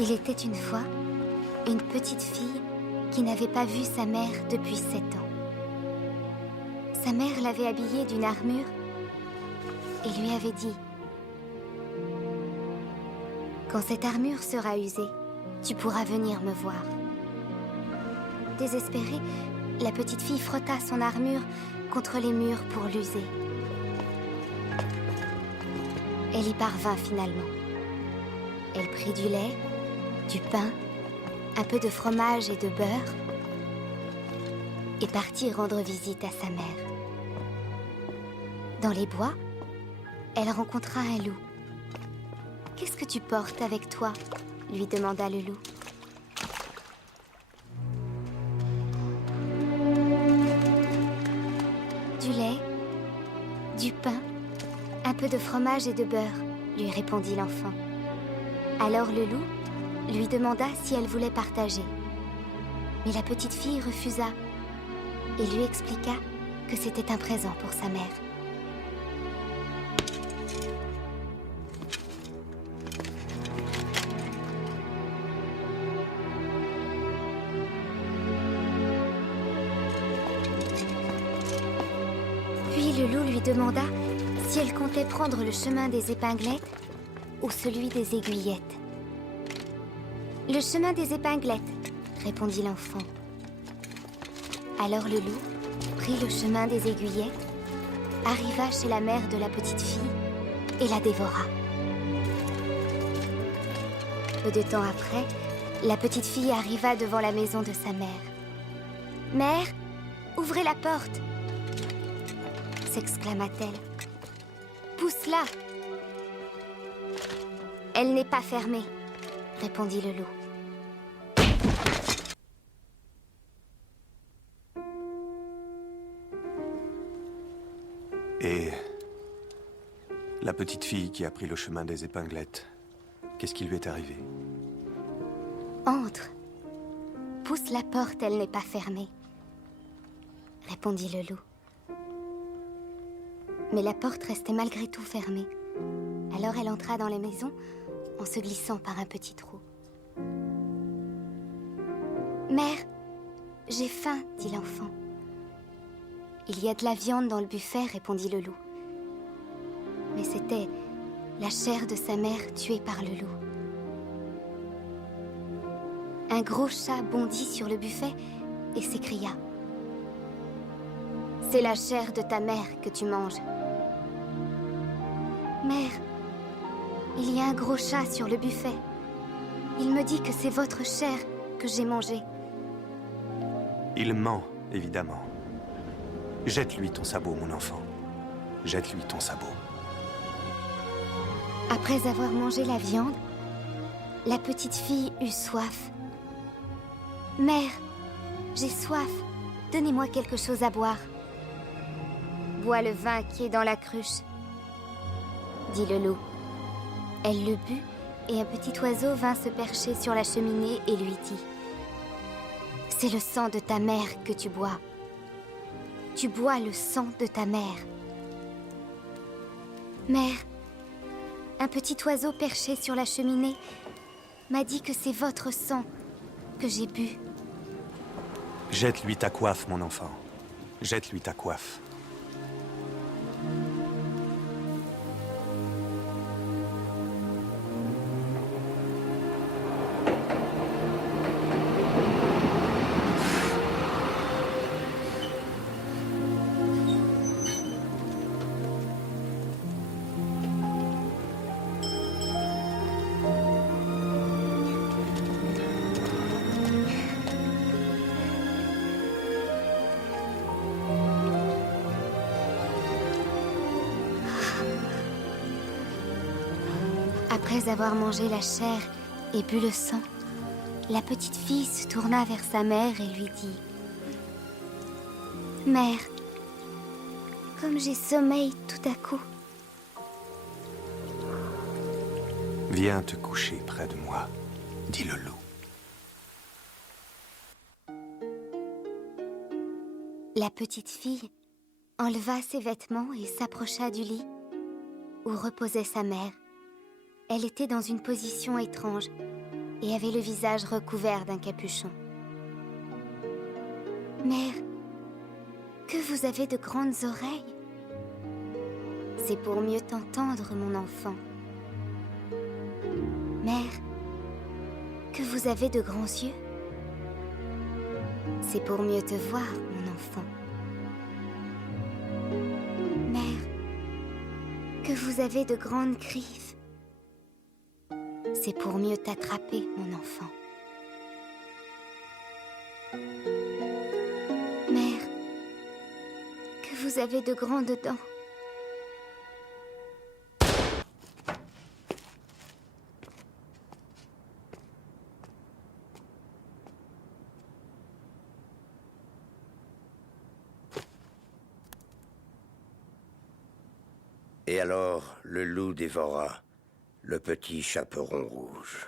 Il était une fois une petite fille qui n'avait pas vu sa mère depuis 7 ans. Sa mère l'avait habillée d'une armure et lui avait dit: « Quand cette armure sera usée, tu pourras venir me voir. » Désespérée, la petite fille frotta son armure contre les murs pour l'user. Elle y parvint finalement. Elle prit du lait, du pain, un peu de fromage et de beurre et partit rendre visite à sa mère. Dans les bois, elle rencontra un loup. « Qu'est-ce que tu portes avec toi ?» lui demanda le loup. « Du lait, du pain, un peu de fromage et de beurre » lui répondit l'enfant. Alors le loup lui demanda si elle voulait partager. Mais la petite fille refusa et lui expliqua que c'était un présent pour sa mère. Puis le loup lui demanda si elle comptait prendre le chemin des épinglettes ou celui des aiguillettes. « Le chemin des épinglettes », répondit l'enfant. Alors le loup prit le chemin des aiguillettes, arriva chez la mère de la petite fille et la dévora. Peu de temps après, la petite fille arriva devant la maison de sa mère. « Mère, ouvrez la porte !» s'exclama-t-elle. « Pousse-la !»« Elle n'est pas fermée », répondit le loup. Et la petite fille qui a pris le chemin des épinglettes, qu'est-ce qui lui est arrivé? Entre. Pousse la porte, elle n'est pas fermée, répondit le loup. Mais la porte restait malgré tout fermée. Alors elle entra dans la maison en se glissant par un petit trou. « Mère, j'ai faim, » dit l'enfant. « Il y a de la viande dans le buffet, » répondit le loup. Mais c'était la chair de sa mère tuée par le loup. Un gros chat bondit sur le buffet et s'écria: « C'est la chair de ta mère que tu manges. » « Mère, il y a un gros chat sur le buffet. Il me dit que c'est votre chair que j'ai mangée. » Il ment, évidemment. Jette-lui ton sabot, mon enfant. Jette-lui ton sabot. Après avoir mangé la viande, la petite fille eut soif. « Mère, j'ai soif. Donnez-moi quelque chose à boire. »« Bois le vin qui est dans la cruche, » dit le loup. Elle le but, et un petit oiseau vint se percher sur la cheminée et lui dit: « C'est le sang de ta mère que tu bois. Tu bois le sang de ta mère. »« Mère, un petit oiseau perché sur la cheminée m'a dit que c'est votre sang que j'ai bu. » Jette-lui ta coiffe, mon enfant. Jette-lui ta coiffe. Après avoir mangé la chair et bu le sang, la petite fille se tourna vers sa mère et lui dit: « Mère, comme j'ai sommeil tout à coup. » « Viens te coucher près de moi, » dit le loup. La petite fille enleva ses vêtements et s'approcha du lit où reposait sa mère. Elle était dans une position étrange. et avait le visage recouvert d'un capuchon. Mère, que vous avez de grandes oreilles. C'est pour mieux t'entendre, mon enfant. Mère, que vous avez de grands yeux. C'est pour mieux te voir, mon enfant. Mère, que vous avez de grandes griffes. C'est pour mieux t'attraper, mon enfant. Mère, que vous avez de grandes dents. Et alors, le loup dévora le petit chaperon rouge.